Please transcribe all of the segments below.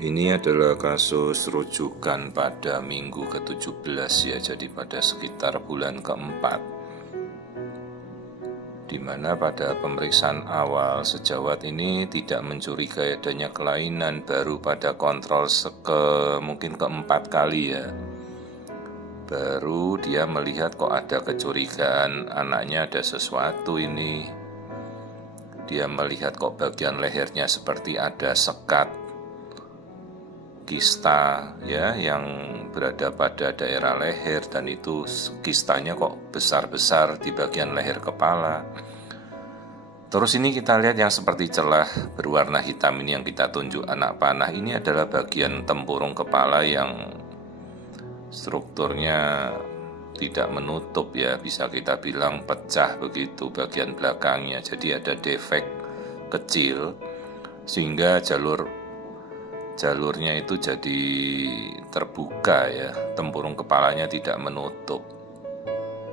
Ini adalah kasus rujukan pada minggu ke-17 ya, jadi pada sekitar bulan keempat, di mana pada pemeriksaan awal sejawat ini tidak mencurigai adanya kelainan, baru pada kontrol mungkin keempat kali ya, baru dia melihat kok ada kecurigaan anaknya ada sesuatu ini. Dia melihat kok bagian lehernya seperti ada sekat kista ya yang berada pada daerah leher, dan itu kistanya kok besar-besar di bagian leher kepala. Terus ini kita lihat yang seperti celah berwarna hitam ini yang kita tunjuk anak panah, ini adalah bagian tempurung kepala yang strukturnya tidak menutup ya, bisa kita bilang pecah begitu bagian belakangnya. Jadi ada defek kecil sehingga jalurnya itu jadi terbuka ya, tempurung kepalanya tidak menutup.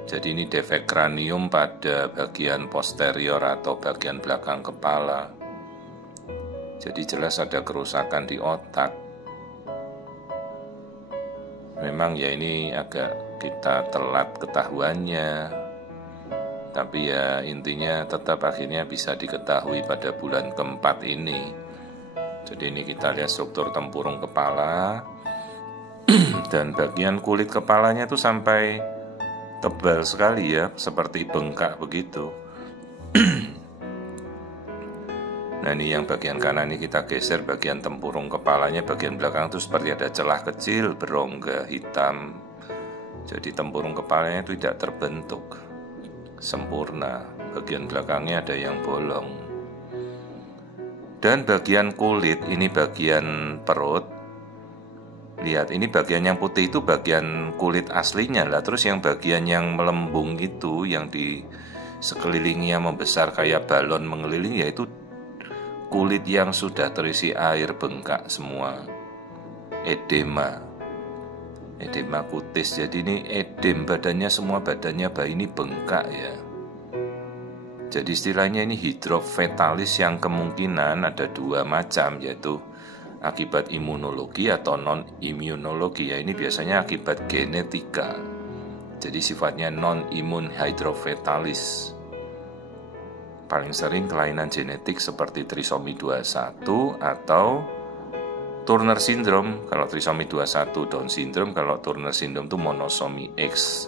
Jadi ini defek kranium pada bagian posterior atau bagian belakang kepala. Jadi jelas ada kerusakan di otak. Memang ya ini agak kita telat ketahuannya, tapi ya intinya tetap akhirnya bisa diketahui pada bulan keempat ini. Jadi ini kita lihat struktur tempurung kepala dan bagian kulit kepalanya itu sampai tebal sekali ya, seperti bengkak begitu. Nah ini yang bagian kanan ini kita geser, bagian tempurung kepalanya bagian belakang itu seperti ada celah kecil berongga hitam. Jadi tempurung kepalanya itu tidak terbentuk sempurna, bagian belakangnya ada yang bolong. Dan bagian kulit ini bagian perut, lihat ini bagian yang putih itu bagian kulit aslinya lah. Terus yang bagian yang melembung itu yang di sekelilingnya membesar kayak balon mengelilingi, yaitu kulit yang sudah terisi air, bengkak semua, edema kutis. Jadi ini edem badannya, semua badannya bayi ini bengkak ya. Jadi istilahnya ini hidrofetalis yang kemungkinan ada dua macam, yaitu akibat imunologi atau non-imunologi ya. Ini biasanya akibat genetika, jadi sifatnya non-imun hidrofetalis. Paling sering kelainan genetik seperti trisomi 21 atau Turner syndrome. Kalau trisomi 21 Down syndrome, kalau Turner syndrome itu monosomi X.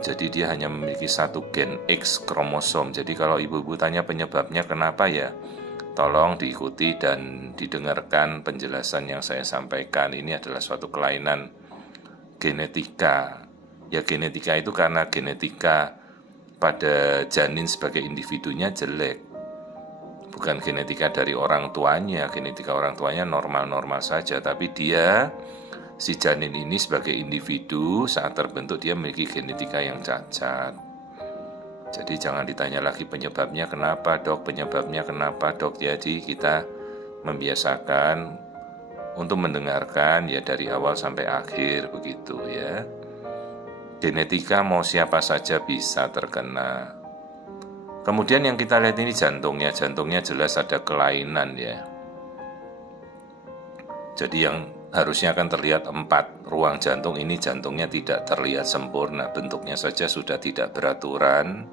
Jadi dia hanya memiliki satu gen X kromosom. Jadi kalau ibu-ibu tanya penyebabnya kenapa ya, tolong diikuti dan didengarkan penjelasan yang saya sampaikan. Ini adalah suatu kelainan genetika. Ya genetika itu karena genetika pada janin sebagai individunya jelek, bukan genetika dari orang tuanya. Genetika orang tuanya normal-normal saja, tapi dia, si janin ini sebagai individu saat terbentuk dia memiliki genetika yang cacat. Jadi jangan ditanya lagi penyebabnya kenapa dok, penyebabnya kenapa dok. Jadi kita membiasakan untuk mendengarkan ya dari awal sampai akhir begitu ya. Genetika mau siapa saja bisa terkena. Kemudian yang kita lihat ini jantungnya jelas ada kelainan ya. Jadi yang harusnya akan terlihat 4 ruang jantung ini, jantungnya tidak terlihat sempurna, bentuknya saja sudah tidak beraturan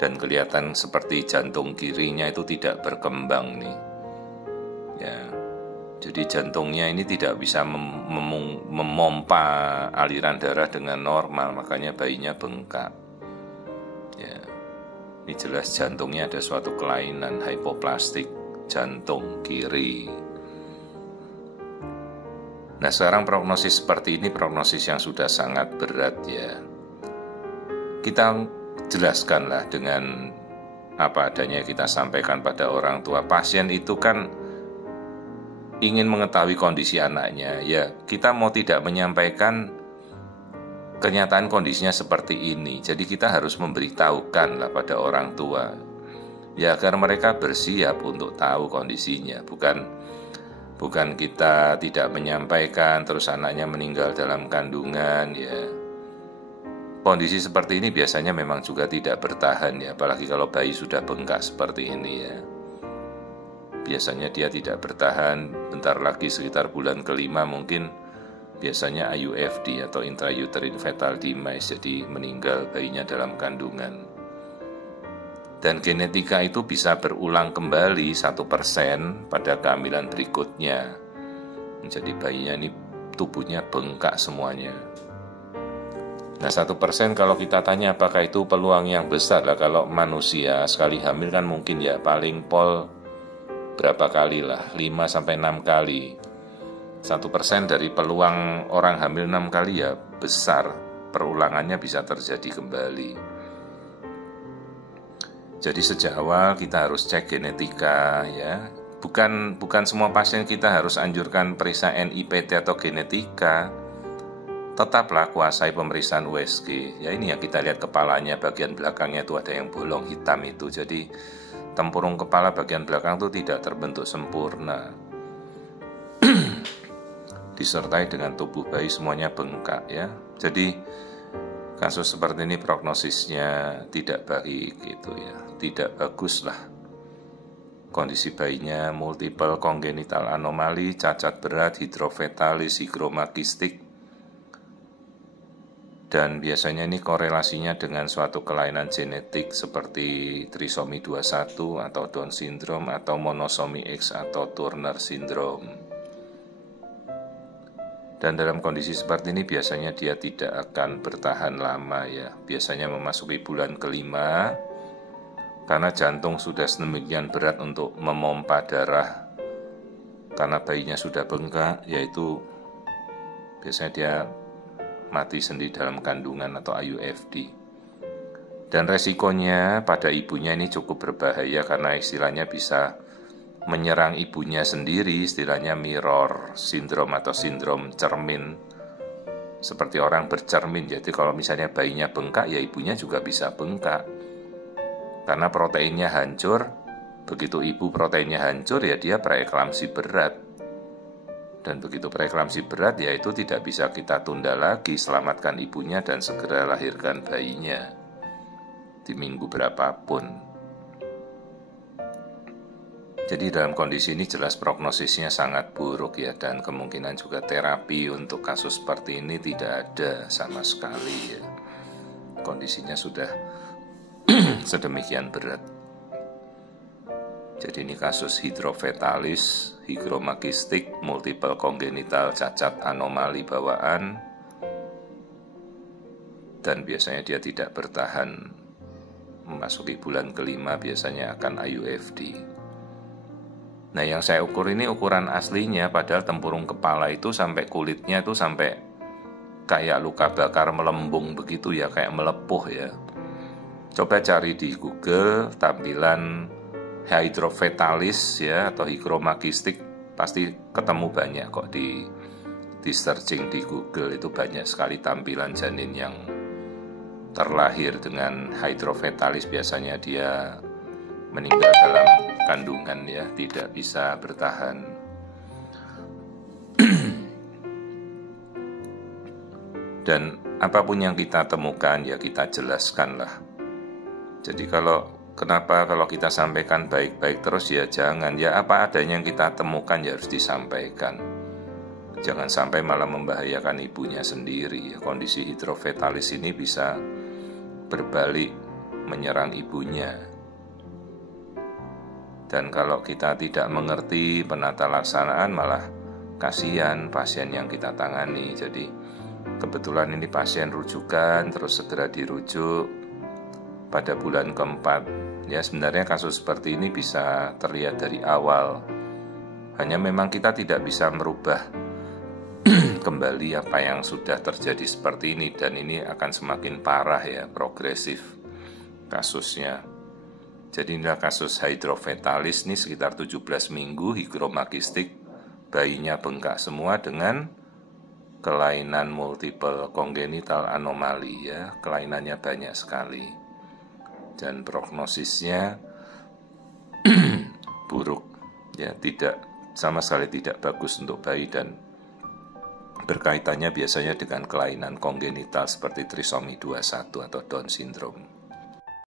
dan kelihatan seperti jantung kirinya itu tidak berkembang nih. Ya. Jadi jantungnya ini tidak bisa memompa aliran darah dengan normal, makanya bayinya bengkak. Ya, ini jelas jantungnya ada suatu kelainan hypoplastik jantung kiri. Nah sekarang prognosis seperti ini prognosis yang sudah sangat berat ya. Kita jelaskanlah dengan apa adanya, kita sampaikan pada orang tua. Pasien itu kan ingin mengetahui kondisi anaknya ya, kita mau tidak menyampaikan kenyataan kondisinya seperti ini. Jadi kita harus memberitahukan lah pada orang tua ya, agar mereka bersiap untuk tahu kondisinya. Bukan kita tidak menyampaikan terus anaknya meninggal dalam kandungan ya. Kondisi seperti ini biasanya memang juga tidak bertahan ya, apalagi kalau bayi sudah bengkak seperti ini ya. biasanya dia tidak bertahan, bentar lagi sekitar bulan kelima mungkin biasanya IUFD atau intrauterine fetal demise, jadi meninggal bayinya dalam kandungan. Dan genetika itu bisa berulang kembali 1% pada kehamilan berikutnya. Jadi bayinya ini tubuhnya bengkak semuanya. Nah 1% kalau kita tanya apakah itu peluang yang besar lah, kalau manusia sekali hamil kan mungkin ya paling pol berapa kali lah, 5-6 kali. 1% dari peluang orang hamil 6 kali ya besar, perulangannya bisa terjadi kembali. Jadi sejak awal kita harus cek genetika ya. Bukan semua pasien kita harus anjurkan periksa NIPT atau genetika. Tetaplah kuasai pemeriksaan USG. Ya ini yang kita lihat kepalanya, bagian belakangnya itu ada yang bolong hitam itu. Jadi tempurung kepala bagian belakang itu tidak terbentuk sempurna. Disertai dengan tubuh bayi semuanya bengkak ya. Jadi kasus seperti ini prognosisnya tidak baik gitu ya. Tidak bagus lah. Kondisi bayinya multiple congenital anomali, cacat berat, hidrofetalis, higromakistik. Dan biasanya ini korelasinya dengan suatu kelainan genetik seperti trisomi 21 atau Down syndrome atau monosomi X atau Turner syndrome. Dan dalam kondisi seperti ini biasanya dia tidak akan bertahan lama ya. Biasanya memasuki bulan kelima karena jantung sudah sedemikian berat untuk memompa darah karena bayinya sudah bengkak, yaitu biasanya dia mati sendiri dalam kandungan atau IUFD. Dan resikonya pada ibunya ini cukup berbahaya karena istilahnya bisa menyerang ibunya sendiri, istilahnya mirror syndrome atau sindrom cermin. Seperti orang bercermin, jadi kalau misalnya bayinya bengkak ya ibunya juga bisa bengkak. Karena proteinnya hancur, begitu ibu proteinnya hancur ya dia preeklamsi berat. Dan begitu preeklamsi berat ya itu tidak bisa kita tunda lagi, selamatkan ibunya dan segera lahirkan bayinya di minggu berapapun. Jadi dalam kondisi ini jelas prognosisnya sangat buruk ya, dan kemungkinan juga terapi untuk kasus seperti ini tidak ada sama sekali ya. Kondisinya sudah sedemikian berat. Jadi ini kasus hidrofetalis, higromakistik, multiple congenital, cacat anomali bawaan, dan biasanya dia tidak bertahan. Memasuki bulan kelima biasanya akan IUFD. Nah yang saya ukur ini ukuran aslinya, padahal tempurung kepala itu sampai kulitnya itu sampai kayak luka bakar melembung begitu ya, kayak melepuh ya. Coba cari di Google tampilan hidrofetalis ya atau higromakistik, pasti ketemu banyak kok di searching di Google, itu banyak sekali tampilan janin yang terlahir dengan hidrofetalis. Biasanya dia meninggal dalam kandungan ya, tidak bisa bertahan. Dan apapun yang kita temukan ya kita jelaskanlah. Jadi kalau kita sampaikan baik-baik terus ya jangan, ya apa adanya yang kita temukan ya harus disampaikan. Jangan sampai malah membahayakan ibunya sendiri. Kondisi hidrofetalis ini bisa berbalik menyerang ibunya. Dan kalau kita tidak mengerti penata laksanaan malah kasihan pasien yang kita tangani. Jadi kebetulan ini pasien rujukan, terus segera dirujuk pada bulan keempat. Ya sebenarnya kasus seperti ini bisa terlihat dari awal. Hanya memang kita tidak bisa merubah kembali apa yang sudah terjadi seperti ini, dan ini akan semakin parah ya, progresif kasusnya. Jadi inilah kasus hidrofetalis, ini sekitar 17 minggu, higromakistik, bayinya bengkak semua dengan kelainan multiple congenital anomali ya, kelainannya banyak sekali. Dan prognosisnya buruk ya, tidak sama sekali tidak bagus untuk bayi, dan berkaitannya biasanya dengan kelainan kongenital seperti trisomi 21 atau Down syndrome.